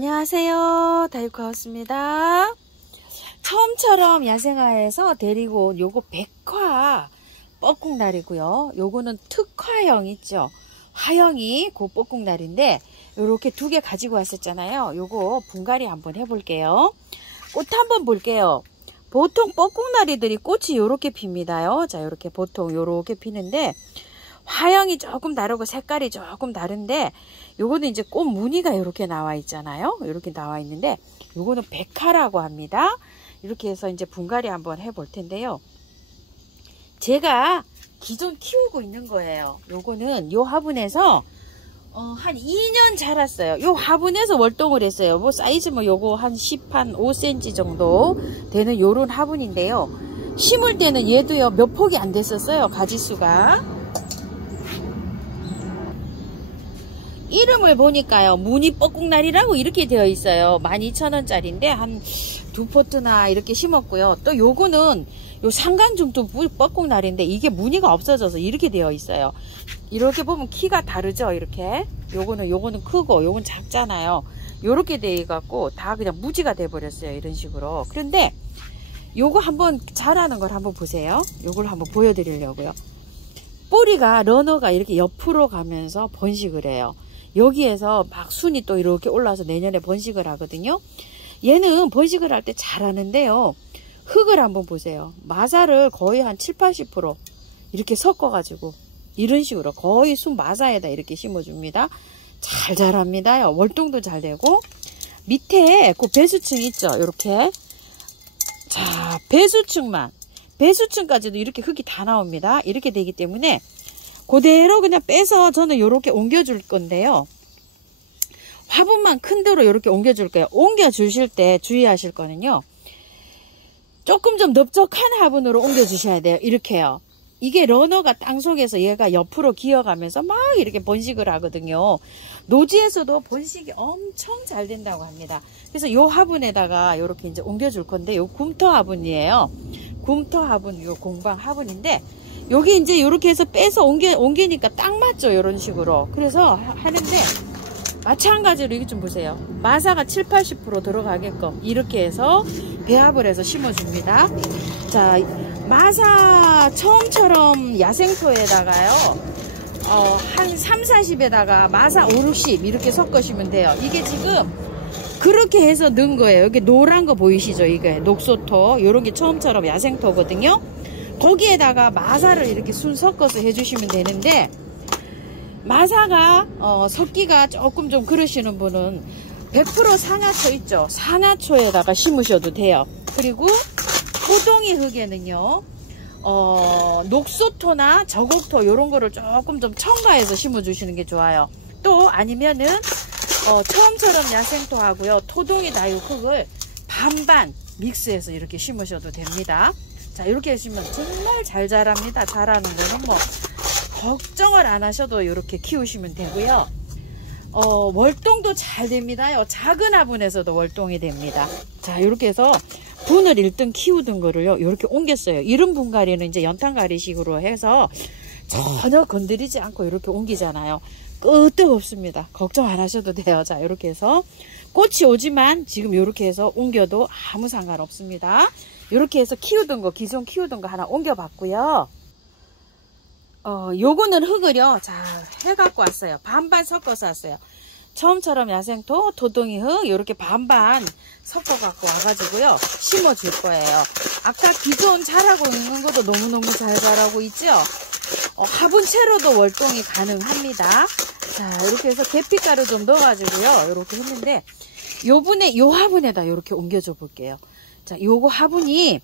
안녕하세요. 다육하우스입니다. 처음처럼 야생화에서 데리고 온 요거 백화 뻐꾹날이고요. 요거는 특화형 있죠. 화형이 그 뻐꾹날인데 요렇게 두 개 가지고 왔었잖아요. 요거 분갈이 한번 해볼게요. 꽃 한번 볼게요. 보통 뻐꾹날이들이 꽃이 요렇게 핍니다요. 자, 요렇게 보통 요렇게 피는데 화형이 조금 다르고 색깔이 조금 다른데 요거는 이제 꽃 무늬가 이렇게 나와 있잖아요. 이렇게 나와 있는데 요거는 백화라고 합니다. 이렇게 해서 이제 분갈이 한번 해볼 텐데요. 제가 기존 키우고 있는 거예요. 요거는 요 화분에서 한 2년 자랐어요. 요 화분에서 월동을 했어요. 뭐 사이즈 뭐 요거 한 5cm 정도 되는 요런 화분인데요. 심을 때는 얘도요 몇 폭이 안 됐었어요. 가지수가. 이름을 보니까요 무늬 뻐꾹날이라고 이렇게 되어 있어요. 12,000원짜리인데 한 2포트나 이렇게 심었고요. 또 요거는 요 상간중도 뻐꾹날인데 이게 무늬가 없어져서 이렇게 되어 있어요. 이렇게 보면 키가 다르죠. 이렇게 요거는 크고 요건 작잖아요. 요렇게 돼 갖고 다 그냥 무지가 돼 버렸어요. 이런 식으로. 그런데 요거 한번 자라는 걸 한번 보세요. 요걸 한번 보여드리려고요. 뿌리가 러너가 이렇게 옆으로 가면서 번식을 해요. 여기에서 막 순이 또 이렇게 올라와서 내년에 번식을 하거든요. 얘는 번식을 할 때 잘하는데요. 흙을 한번 보세요. 마사를 거의 한 70~80% 이렇게 섞어가지고 이런 식으로 거의 순 마사에다 이렇게 심어줍니다. 잘 자랍니다요. 월동도 잘 되고 밑에 그 배수층 있죠. 이렇게 자 배수층까지도 이렇게 흙이 다 나옵니다. 이렇게 되기 때문에 그대로 그냥 빼서 저는 이렇게 옮겨줄 건데요. 화분만 큰 데로 이렇게 옮겨줄 거예요. 옮겨주실 때 주의하실 거는요. 조금 좀 넓적한 화분으로 옮겨주셔야 돼요. 이렇게요. 이게 러너가 땅속에서 얘가 옆으로 기어가면서 막 이렇게 번식을 하거든요. 노지에서도 번식이 엄청 잘 된다고 합니다. 그래서 요 화분에다가 이렇게 이제 옮겨줄 건데 요 굼터 화분이에요. 굼터 화분, 요 공방 화분인데 여기 이제 이렇게 해서 빼서 옮기니까 딱 맞죠. 이런 식으로. 그래서 하는데 마찬가지로 이거 좀 보세요. 마사가 70~80% 들어가게끔 이렇게 해서 배합을 해서 심어줍니다. 자, 마사 처음처럼 야생토에다가요. 한 3~40에다가 마사 5~60 이렇게 섞으시면 돼요. 이게 지금 그렇게 해서 넣은 거예요. 여기 노란 거 보이시죠? 이게 녹소토. 요런 게 처음처럼 야생토거든요. 거기에다가 마사를 이렇게 순 섞어서 해주시면 되는데 마사가 섞기가 조금 좀 그러시는 분은 100% 상하초 있죠. 상하초에다가 심으셔도 돼요. 그리고 토동이 흙에는요 녹소토나 저곡토 요런 거를 조금 좀 첨가해서 심어 주시는 게 좋아요. 또 아니면은 처음처럼 야생토 하고요 토동이 다육 흙을 반반 믹스해서 이렇게 심으셔도 됩니다. 자, 이렇게 하시면 정말 잘 자랍니다. 자라는 거는 뭐 걱정을 안 하셔도 이렇게 키우시면 되고요. 월동도 잘 됩니다요. 작은 화분에서도 월동이 됩니다. 자, 이렇게 해서 분을 1등 키우던 거를요 이렇게 옮겼어요. 이런 분갈이는 이제 연탄가리식으로 해서 전혀 건드리지 않고 이렇게 옮기잖아요. 끄떡없습니다. 걱정 안 하셔도 돼요. 자, 이렇게 해서 꽃이 오지만 지금 이렇게 해서 옮겨도 아무 상관없습니다. 이렇게 해서 기존 키우던 거 하나 옮겨봤고요. 요거는 흙을요, 자, 해갖고 왔어요. 반반 섞어서 왔어요. 처음처럼 야생토, 토동이 흙, 이렇게 반반 섞어갖고 와가지고요, 심어줄 거예요. 아까 기존 자라고 있는 것도 너무너무 잘 자라고 있죠? 화분채로도 월동이 가능합니다. 자, 이렇게 해서 계피가루 좀 넣어가지고요, 이렇게 했는데, 요 화분에다 이렇게 옮겨줘 볼게요. 자, 요거 화분이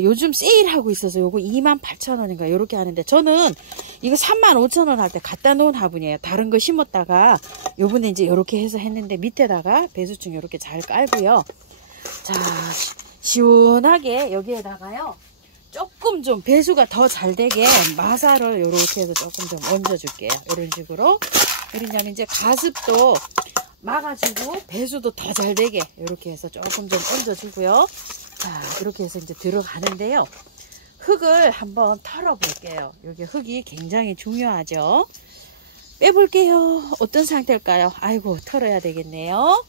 요즘 세일하고 있어서 요거 28,000원인가 이렇게 하는데 저는 이거 35,000원 할 때 갖다 놓은 화분이에요. 다른 거 심었다가 요번에 이제 이렇게 해서 했는데 밑에다가 배수층 이렇게 잘 깔고요. 자, 시원하게 여기에다가요. 조금 좀 배수가 더 잘 되게 마사를 이렇게 해서 조금 좀 얹어줄게요. 이런 식으로. 그러냐면 이제 가습도 막아주고 배수도 더 잘 되게 이렇게 해서 조금 좀 얹어주고요. 자, 이렇게 해서 이제 들어가는데요. 흙을 한번 털어 볼게요. 여기 흙이 굉장히 중요하죠. 빼볼게요. 어떤 상태일까요? 아이고, 털어야 되겠네요.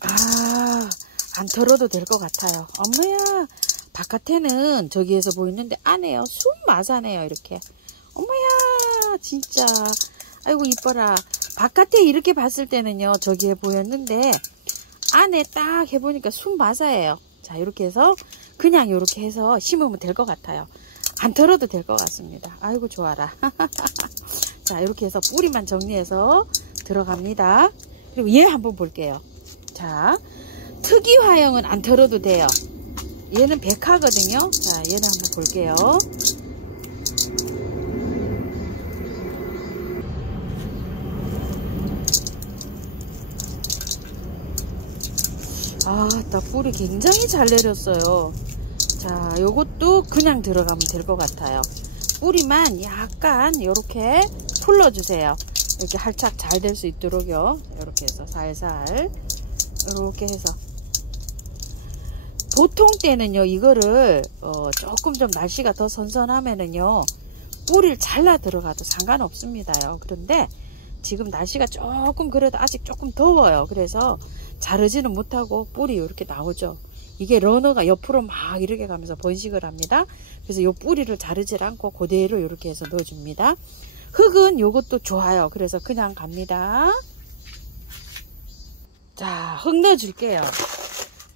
아, 안 털어도 될 것 같아요. 어머야, 바깥에는 저기에서 보이는데 안에요. 순마사네요, 이렇게. 어머야, 진짜. 아이고, 이뻐라. 바깥에 이렇게 봤을 때는요, 저기에 보였는데, 안에 딱 해보니까 순마사예요. 자, 이렇게 해서, 그냥 이렇게 해서 심으면 될 것 같아요. 안 털어도 될 것 같습니다. 아이고, 좋아라. 자, 이렇게 해서 뿌리만 정리해서 들어갑니다. 그리고 얘 한번 볼게요. 자, 특이화형은 안 털어도 돼요. 얘는 백화거든요. 자, 얘는 한번 볼게요. 아, 나 뿌리 굉장히 잘 내렸어요. 자, 요것도 그냥 들어가면 될 것 같아요. 뿌리만 약간 이렇게 풀러주세요. 이렇게 활착 잘 될 수 있도록요. 이렇게 해서 살살 이렇게 해서, 보통 때는요 이거를 조금 좀 날씨가 더 선선하면은요 뿌리를 잘라 들어가도 상관없습니다요. 그런데 지금 날씨가 조금 그래도 아직 조금 더워요. 그래서 자르지는 못하고 뿌리 이렇게 나오죠. 이게 러너가 옆으로 막 이렇게 가면서 번식을 합니다. 그래서 이 뿌리를 자르질 않고 그대로 이렇게 해서 넣어줍니다. 흙은 요것도 좋아요. 그래서 그냥 갑니다. 자, 흙 넣어줄게요.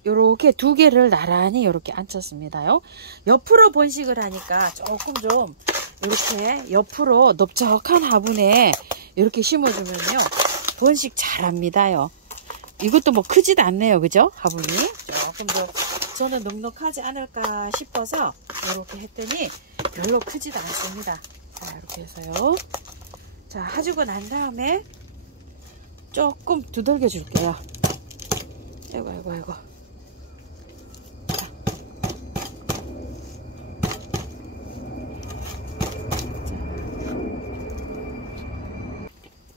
요렇게 두 개를 나란히 이렇게 앉혔습니다요. 옆으로 번식을 하니까 조금 좀 이렇게 옆으로 넓적한 화분에 이렇게 심어주면요 번식 잘합니다요. 이것도 뭐 크지도 않네요, 그죠? 화분이 조금 더 저는 넉넉하지 않을까 싶어서 이렇게 했더니 별로 크지도 않습니다. 자, 이렇게 해서요. 자, 해주고 난 다음에 조금 두들겨 줄게요. 아이고, 아이고, 아이고.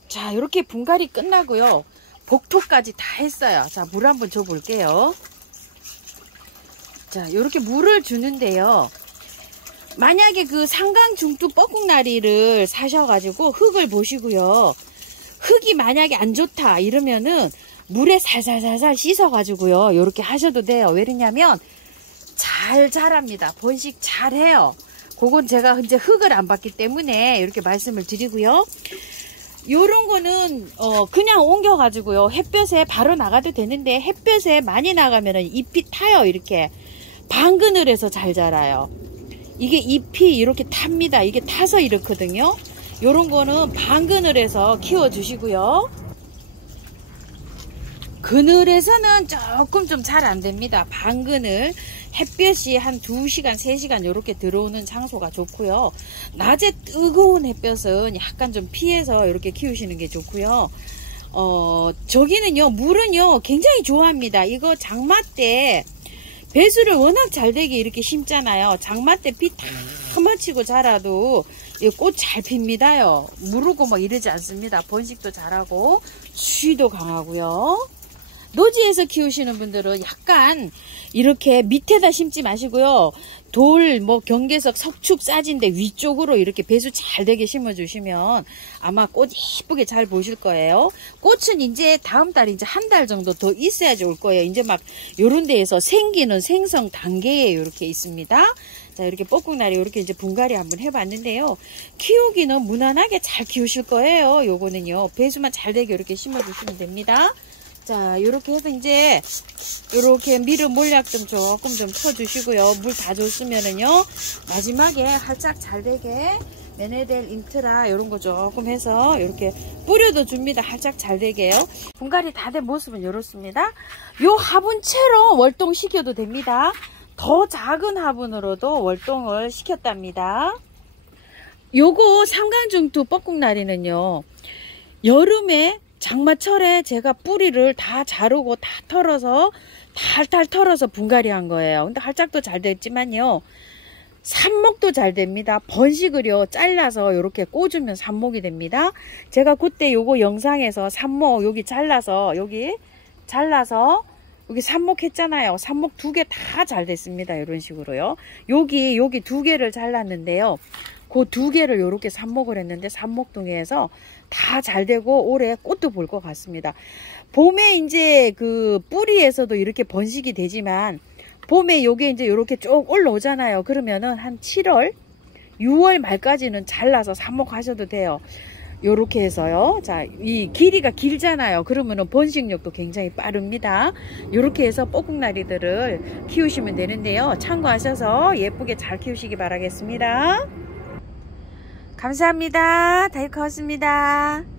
자, 이렇게 분갈이 끝나고요. 복토까지 다 했어요. 자, 물 한번 줘 볼게요. 자, 이렇게 물을 주는데요. 만약에 그 상강중투 뻐꾹나리를 사셔가지고 흙을 보시고요. 흙이 만약에 안 좋다 이러면은 물에 살살살살 씻어가지고요. 이렇게 하셔도 돼요. 왜냐면 잘 자랍니다. 번식 잘 해요. 그건 제가 이제 흙을 안 봤기 때문에 이렇게 말씀을 드리고요. 요런 거는 그냥 옮겨 가지고요 햇볕에 바로 나가도 되는데, 햇볕에 많이 나가면은 잎이 타요. 이렇게 방그늘에서 잘 자라요. 이게 잎이 이렇게 탑니다. 이게 타서 이렇거든요. 요런 거는 방그늘에서 키워 주시고요. 그늘에서는 조금 좀 잘 안 됩니다. 방그늘, 햇볕이 한 2시간, 3시간 이렇게 들어오는 장소가 좋고요. 낮에 뜨거운 햇볕은 약간 좀 피해서 이렇게 키우시는 게 좋고요. 저기는요, 물은요, 굉장히 좋아합니다. 이거 장마 때 배수를 워낙 잘 되게 이렇게 심잖아요. 장마 때 비 다 맞히고 자라도 꽃 잘 핍니다요. 무르고 막 이러지 않습니다. 번식도 잘하고 수위도 강하고요. 노지에서 키우시는 분들은 약간 이렇게 밑에다 심지 마시고요. 돌, 뭐 경계석, 석축 싸진데 위쪽으로 이렇게 배수 잘 되게 심어주시면 아마 꽃 이쁘게 잘 보실 거예요. 꽃은 이제 다음 달 이제 한 달 정도 더 있어야지 올 거예요. 이제 막 요런 데에서 생기는 생성 단계에 이렇게 있습니다. 자, 이렇게 뻐꾹나리 이렇게 이제 분갈이 한번 해봤는데요. 키우기는 무난하게 잘 키우실 거예요. 요거는요. 배수만 잘 되게 이렇게 심어주시면 됩니다. 자, 요렇게 해서 이제 요렇게 미르 몰약 좀 조금 좀 퍼주시고요. 물 다 줬으면은요 마지막에 활짝 잘 되게 메네델 인트라 요런 거 조금 해서 이렇게 뿌려도 줍니다. 활짝 잘 되게요. 분갈이 다 된 모습은 요렇습니다. 요 화분채로 월동 시켜도 됩니다. 더 작은 화분으로도 월동을 시켰답니다. 요거 상강중투 뻐꾹나리는요, 여름에 장마철에 제가 뿌리를 다 자르고 다 털어서 탈탈 털어서 분갈이 한 거예요. 근데 활짝도 잘 됐지만요, 삽목도 잘 됩니다. 번식을요 잘라서 이렇게 꽂으면 삽목이 됩니다. 제가 그때 요거 영상에서 삽목 여기 잘라서 여기 삽목 했잖아요. 삽목 2개 다 잘 됐습니다. 이런 식으로요. 여기 2개를 잘랐는데요. 그 두 개를 요렇게 삽목을 했는데 삽목동에서 다 잘 되고 올해 꽃도 볼 것 같습니다. 봄에 이제 그 뿌리에서도 이렇게 번식이 되지만 봄에 요게 이제 요렇게 쭉 올라오잖아요. 그러면은 한 7월 6월 말까지는 잘라서 삽목하셔도 돼요. 요렇게 해서요. 자, 이 길이가 길잖아요. 그러면은 번식력도 굉장히 빠릅니다. 요렇게 해서 뻐꾹나리들을 키우시면 되는데요. 참고하셔서 예쁘게 잘 키우시기 바라겠습니다. 감사합니다. 다이커였습니다.